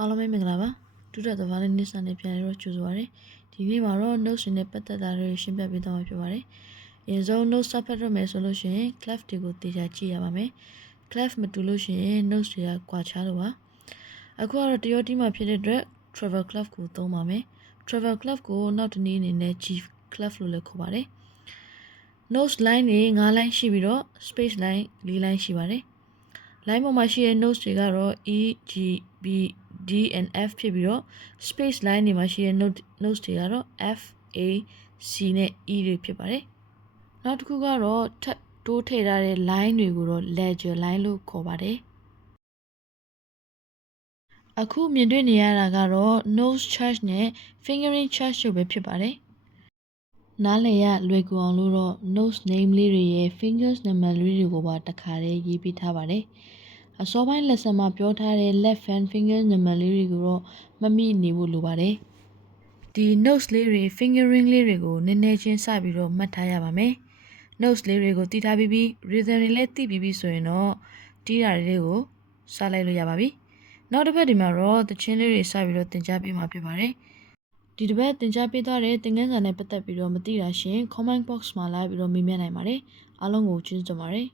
အားလုံးပဲမင်္ဂလာပါဒုတိယသဘာဝနဲ့စာနဲ့ပြန်ရတော့ကြိုဆိုပါရစေဒီနေ့မှာတော့ notes နဲ့ပတ်သက်တာတွေရှင်းပြပေးသွားမှာဖြစ်ပါတယ်အရင်ဆုံး notes စဖတ်ရမယ်ဆိုလို့ရှိရင် clef တွေကိုတေချာကြည့်ရပါမယ် clef မတူလို့ရှိရင် notes တွေကကွာခြားလို့ပါအခုကတော့တရောတီမှာဖြစ်တဲ့အတွက် travel clef ကိုသုံးပါမယ် travel clef ကိုနောက်တစ်နည်းအနေနဲ့ G clef လို့လည်းခေါ်ပါတယ် notes line တွေ9 line ရှိပြီးတော့ space line 4 line ရှိပါတယ် line ပေါ်မှာရှိတဲ့ notes တွေကတော့ E G B D and F ဖြစ်ပြီးတော့ space line တွေမှာရှိတဲ့ notes တွေကတော့ F A C နဲ့ E တွေဖြစ်ပါတယ်နောက်တစ်ခုကတော့ထပ်တိုးထည့်ထားတဲ့ line တွေကိုတော့ ledger line လို့ခေါ်ပါတယ်အခုမြင်တွေ့နေရတာကတော့ nose charge နဲ့ fingering charge တို့ပဲဖြစ်ပါတယ်နားလည်ရလွယ်ကူအောင်လို့တော့ nose name လေးတွေရဲ့ fingers နံပါတ်လေးတွေကိုပါတစ်ခါတည်းရေးပေးထားပါတယ်အစောပိုင်း lesson မှာပြောထားတဲ့ left hand fingers နံပါတ်လေးတွေကိုတော့မမိနေဖို့လိုပါတယ်ဒီ notes လေးတွေ fingering လေးတွေကိုနည်းနည်းချင်းစပြီးတော့မှတ်ထားရပါမယ် notes လေးတွေကိုတည်ထားပြီး rhythm တွေလည်းသိပြီးဆိုရင်တော့တီးတာတွေကိုစလိုက်လို့ရပါပြီနောက်တစ်ဖက်ဒီမှာတော့တချင်းလေးတွေစပြီးတော့သင်ကြားပေးမှာဖြစ်ပါတယ်ဒီတစ်ပတ်သင်ကြားပေးသွားတဲ့သင်ခန်းစာနဲ့ပတ်သက်ပြီးတော့မသိတာရှင် comment box မှာလာပြီးတော့မေးမြန်းနိုင်ပါတယ်အားလုံးကိုကျေးဇူးတင်ပါတယ်